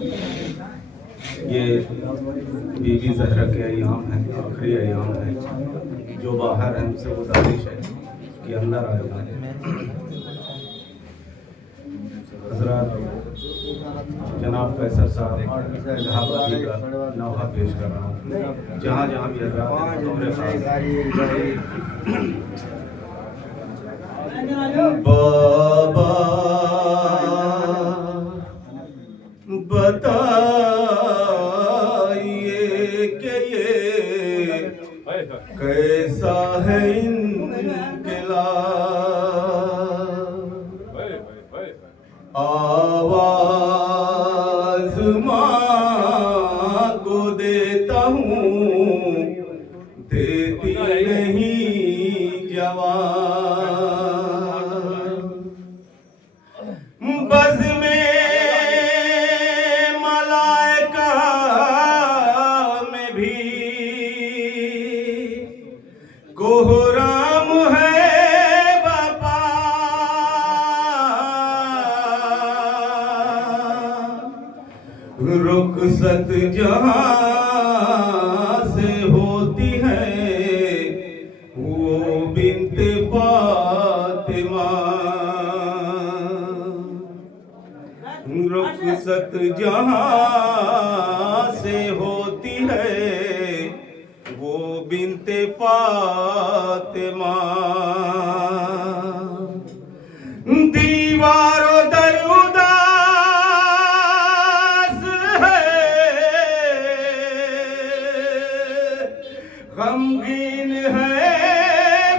ये बीबी ज़हरा के अयाम हैं, आखिरी अयाम हैं। जो बाहर हैं उनसे गुजारिश है कि अंदर आ जाए। हज़रात, जनाब कैसर साहब इलाहाबादी का नौहा पेश कर रहा हूँ। जहाँ जहाँ भी हज़रात दौरे बाबा बताइए कि ये कैसा है इनकलाब, आवाज माँ को देता हूँ, देती नहीं जवाब। बज़ में मलाइका में भी कोहराम है बापा, रुखसत जहाँ से होती है वो बिन्ते फातिमा, रुखसत जहाँ से होती है वो बिन्ते फातिमा। दीवारों दर उदास है, गमगीन है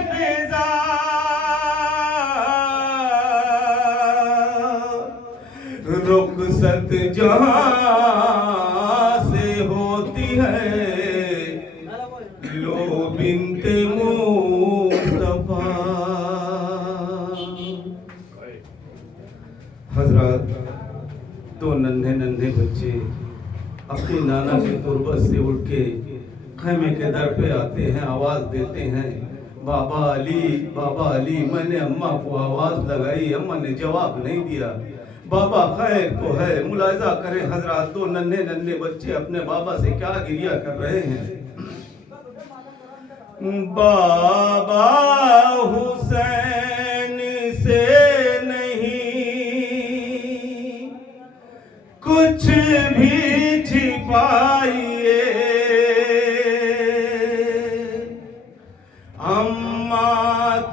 फिजा, रुखसत जहाँ से होती है लो बिन्ते मुस्तफा। हजरत, दो नन्हे नन्हे बच्चे अपनी नाना के तुरबत से उठ के खैमे के दर पे आते हैं, आवाज देते हैं, बाबा अली। मैंने अम्मा को आवाज लगाई, अम्मा ने जवाब नहीं दिया। बाबा खैर तो है, मुलाजा करें हजरत, दो नन्हे नन्हे बच्चे अपने बाबा से क्या गिरिया कर रहे हैं। बाबा हुसैन से नहीं कुछ भी छिपाइए, अम्मा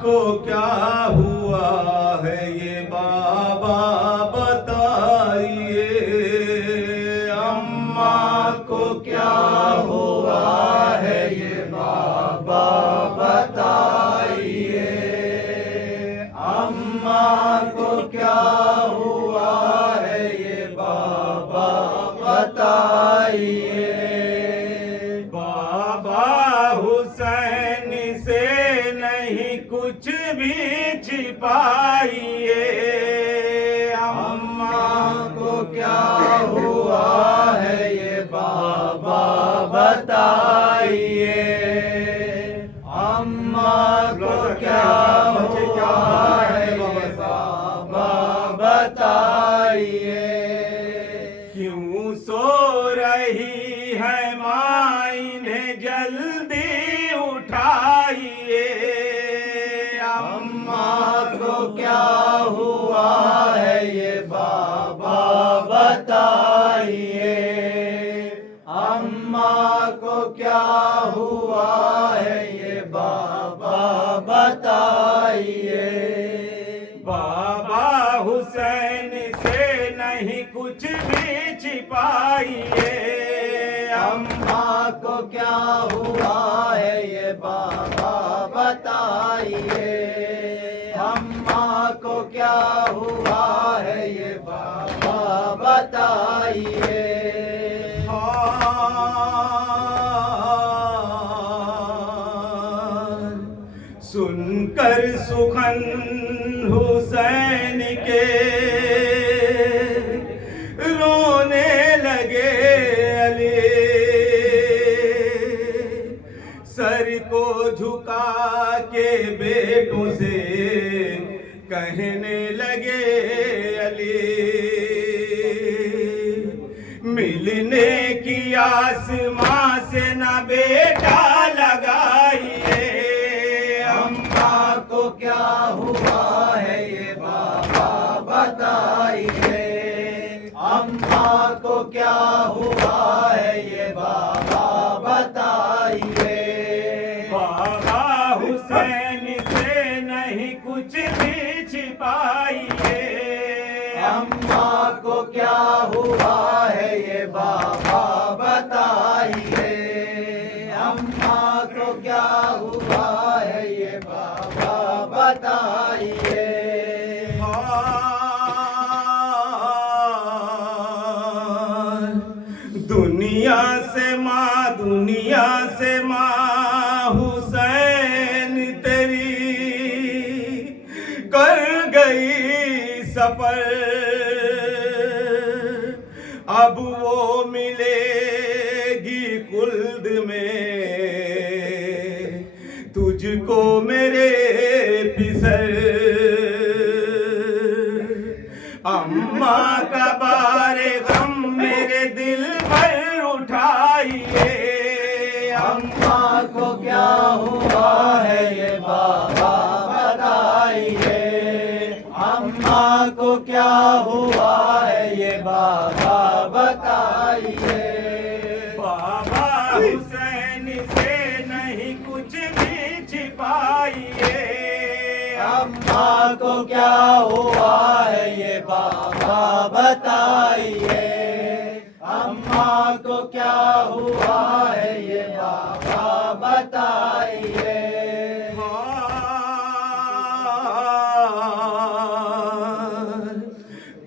को क्या हुआ है ये बाबा बताइए, अम्मा को क्या हुआ है ये बाबा बताइए, अम्मा को क्या हुआ है ये बाबा बताइए। बाबा हुसैन से नहीं कुछ भी छिपाइए, अम्मा को क्या हुआ है ये बाबा बताइए, अम्मा को क्या हुआ है ये बाबा बताइए। क्यों सो रही है माँ, इन्हें जल्दी उठाइए, अम्मा को क्या हुआ है ये बाबा बताइए, अम्मा को क्या हुआ है ये बाबा बताइए। बाबा हुसैन से नहीं कुछ भी छिपाइए, अम्मा को क्या हुआ है ये बाबा बताइए, अम्मा को क्या हुआ है ये बाबा बताइए। सुनकर सुखन हुसैन के रोने लगे अली, सर को झुका के बेटों से कहने लगे अली, मिलने की आसमां से ना बेटा लगाइए। अम्मा को क्या हुआ है ये बाबा बताइए। अम्मा को क्या हुआ है ये बाबा बताइए। बाबा हुसैन से नहीं कुछ भी छिपाइए। अम्मा को क्या हुआ है ये बाबा बताइए। अम्मा को क्या हुआ है ये बाबा बताइए। दुनिया से माँ हुसैन तेरी कर गई सफर। अब वो मिलेगी खुल्द में तुझको मेरे पिसर। अम्मा का बारे गम मेरे दिल पर उठाइए। अम्मा को क्या हुआ है ये बाबा बताइए। अम्मा को क्या हुआ है ये बाबा बताइए। बाबा हुसैन से नहीं कुछ भी छिपाइए। अम्मा को क्या हुआ है ये बाबा बताइए। अम्मा को क्या हुआ है ये बाबा बताइए।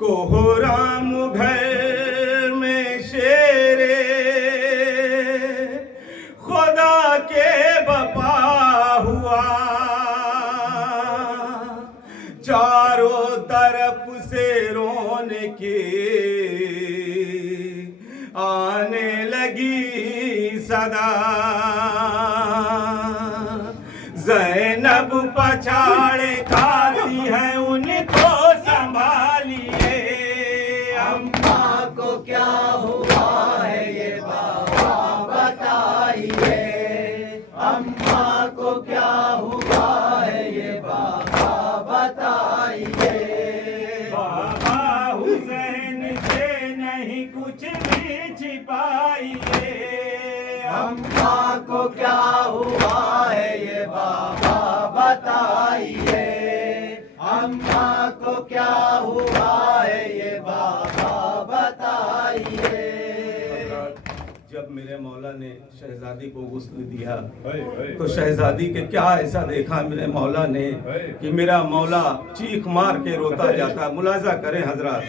कोहराम घर में शेरे खुदा के बपा हुआ। चारों तरफ से रोने की आने लगी सदा। ज़ैनब पछाड़े खाती है उनको संभालिए। अम्मा को क्या हुआ है ये बाबा बताइए। अम्मा को क्या हुआ है ये बाबा बताइए। बाबा हुसैन से नहीं कुछ भी छिपाइए। अम्मा को क्या हुआ है ये बाबा बताइए। अम्मा को क्या हुआ है ये बाबा बताइए। जब मेरे मौला ने शहजादी को गुस्ल दिया तो शहजादी के क्या ऐसा देखा मेरे मौला ने कि मेरा मौला चीख मार के रोता जाता। मुलाजा करें हजरत।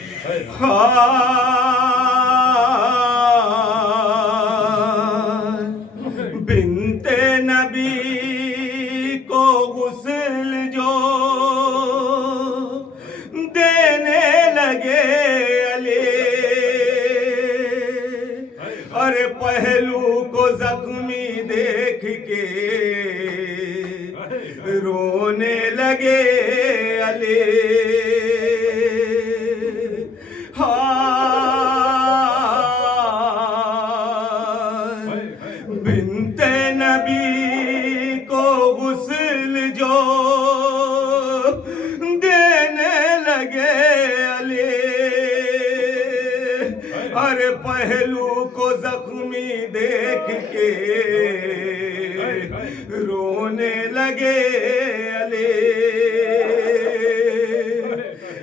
बिनते नबी को गुस्ल जो देने लगे अली। अरे पहलू को जख्मी देख के रोने लगे अली। बिनते नबी को गुस्ल जो देने लगे अली। अरे पहलू को जख्मी देख के रोने लगे अली।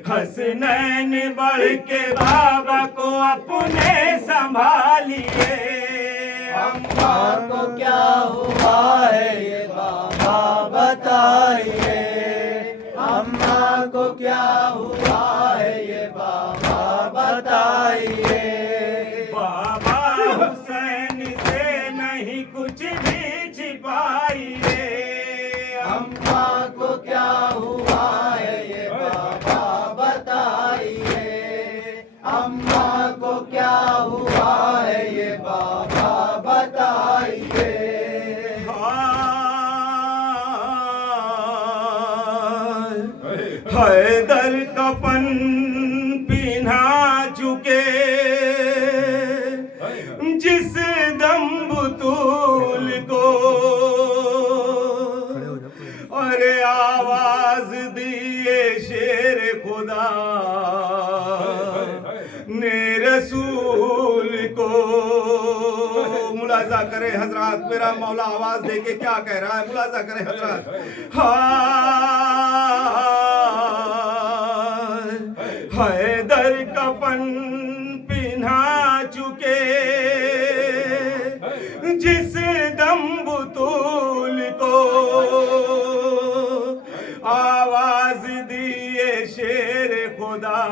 हसनैन बढ़ के बाबा को अपने संभालिए। अम्मा को क्या हुआ है ये बाबा बताइए। अम्मा को क्या हुआ है ये बाबा बताइए। बाबा हुसैन से नहीं कुछ भी छिपाइए। अम्मा को क्या हुआ है ये बाबा बताइए। अम्मा को क्या हुआ है ये बाबा बताइए। हैदर कफन पहना चुके रसूल को। मुलाजा करें हजरात, मेरा मौला आवाज दे के क्या कह रहा है, मुलाजा करें हजरात। हैदर कफन पिन्हा चुके जिस दम बुतूल को, आवाज दिए शेर खुदा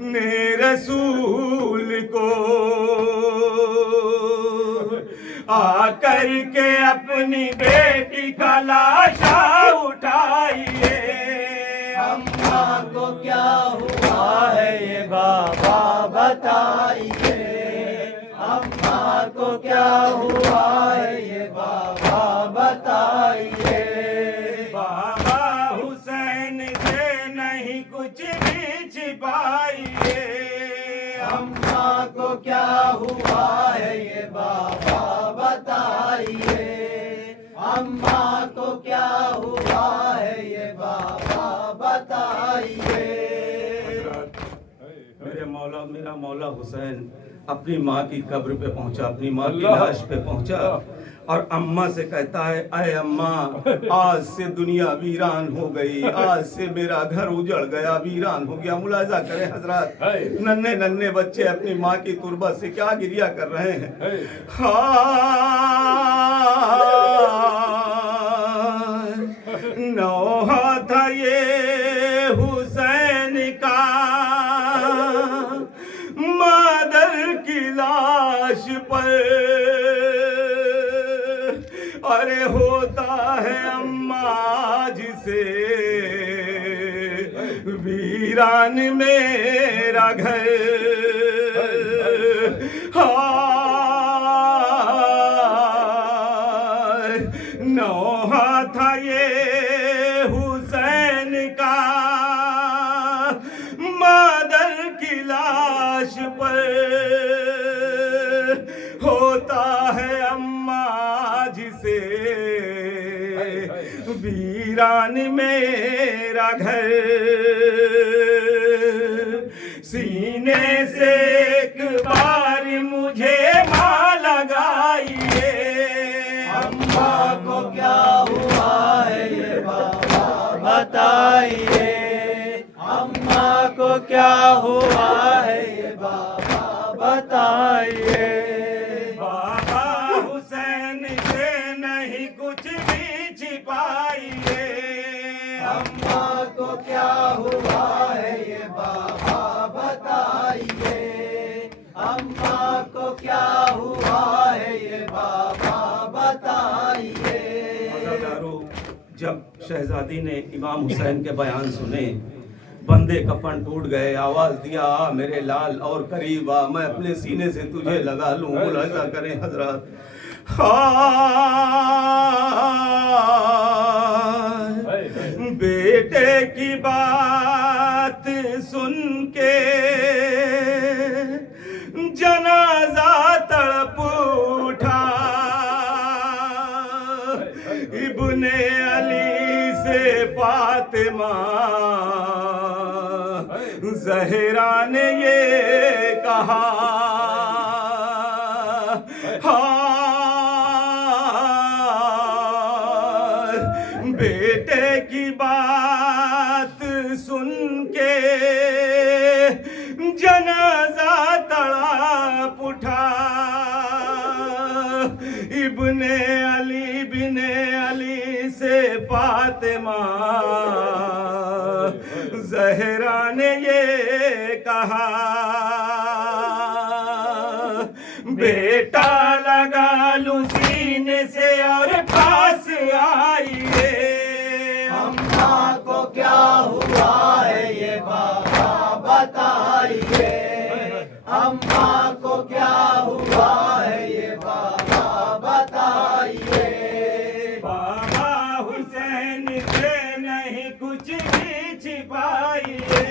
ने रसूल को। आकर के अपनी बेटी का लाशा उठाइए। अम्मा को क्या हुआ है ये बाबा बताइए। अम्मा को क्या हुआ है ये बाबा बताइए। बाबा हुसैन से नहीं कुछ भी छिपाइए। अम्मा को क्या हुआ है ये बाबा बताइए। अम्मा को क्या हुआ है ये बाबा बताइए। मेरा मौला हुसैन अपनी माँ की कब्र पे पहुंचा, अपनी माँ की लाश पे पहुंचा और अम्मा से कहता है, अय अम्मा, आज से दुनिया वीरान हो गई, आज से मेरा घर उजड़ गया, वीरान हो गया। मुलाजा करें हजरात, नन्हे नन्हे बच्चे अपनी माँ की तुरबत से क्या गिरिया कर रहे हैं। नौहा था ये हुसैन का मादर की लाश पर, अरे होता है अम्मा जिसे वीरान मेरा घर। नौहा था ये हुसैन का मादर की लाश पर, होता है अम्मा जिसे वीरान मेरा घर। सीने से एक बार मुझे माँ लगाइए। अम्मा को क्या हुआ है ये बाबा बताइए। अम्मा को क्या हुआ है ये बाबा बताइए। बाबा हुसैन से नहीं कुछ भी छिपाइए। अम्मा को क्या हुआ है ये बाबा बताइए। अम्मा को क्या हुआ है ये बाबा बताइए। जब शहजादी ने इमाम हुसैन के बयान सुने, बंदे कफन टूट गए, आवाज दिया, आ मेरे लाल और करीब आ, मैं अपने सीने से तुझे लगा लूं। मुलाजा करें हजरात। बेटे की बात सुन के जनाजा तड़प उठा, इब्ने अली से फातिमा ज़हरा ने ये कहा, बेटे की बात सुन के जनाजा तड़प उठा, इब्ने अली बिने अली से फातिमा ज़हरा ने ये कहा, बेटा लगा लूं सीने से और पास आइए। अम्मा को क्या हुआ है ये बाबा बताइए। अम्मा को क्या हुआ है ये बाबा बताइए। बाबा हुसैन से नहीं कुछ भी छिपाइए।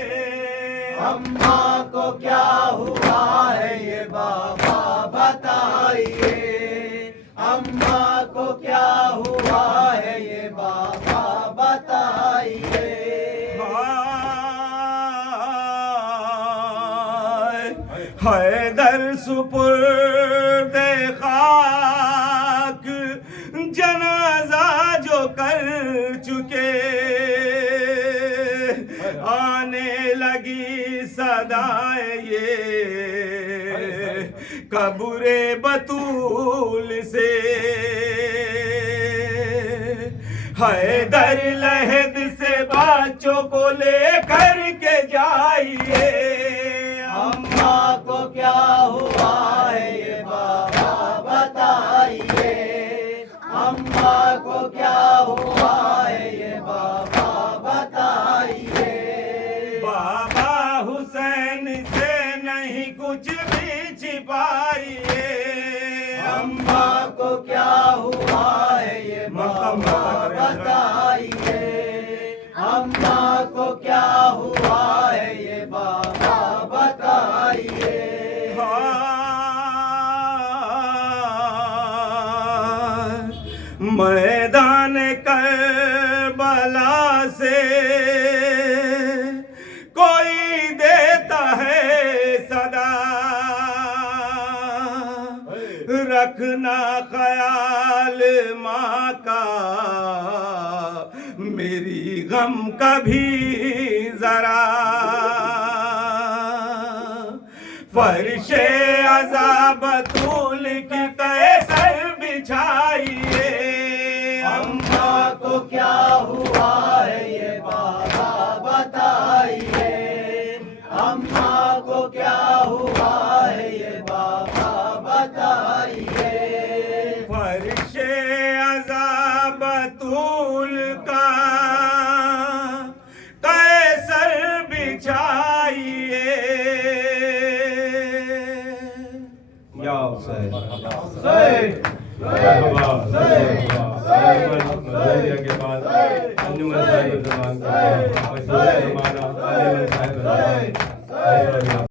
अम्मा को क्या हुआ है ये बाबा बताइए। अम्मा को क्या हुआ है ये बाबा बताइए। हैदर सुपुर्दे खाक जनाजा जो कर चुके, आने लगी सदाएं ये कब्रे बतूल से। हैदर लहद से बच्चों को लेकर के जाइए, अम्मा को क्या हुआ है ये बाबा बताइए, अम्मा को क्या हुआ है ये बाबा बताइए। बाबा हुसैन से नहीं कुछ भी छिपाइए, अम्मा को क्या हुआ है ये बाबा बताइए, अम्मा को क्या हुआ है ये बाबा बताइए। मैदान करबला से कोई देता है सदा, रखना ख्याल माँ का मेरी गम कभी जरा। फर्शे अज़ाब तूल की कैसर बिछाइए, अम्मा को क्या हुआ है ये बाबा बताइए, अम्मा को क्या हुआ है ये बाबा बताइए। फर्शे अज़ाब तूल का कैसर बिछाइए। या हुसैन के बाद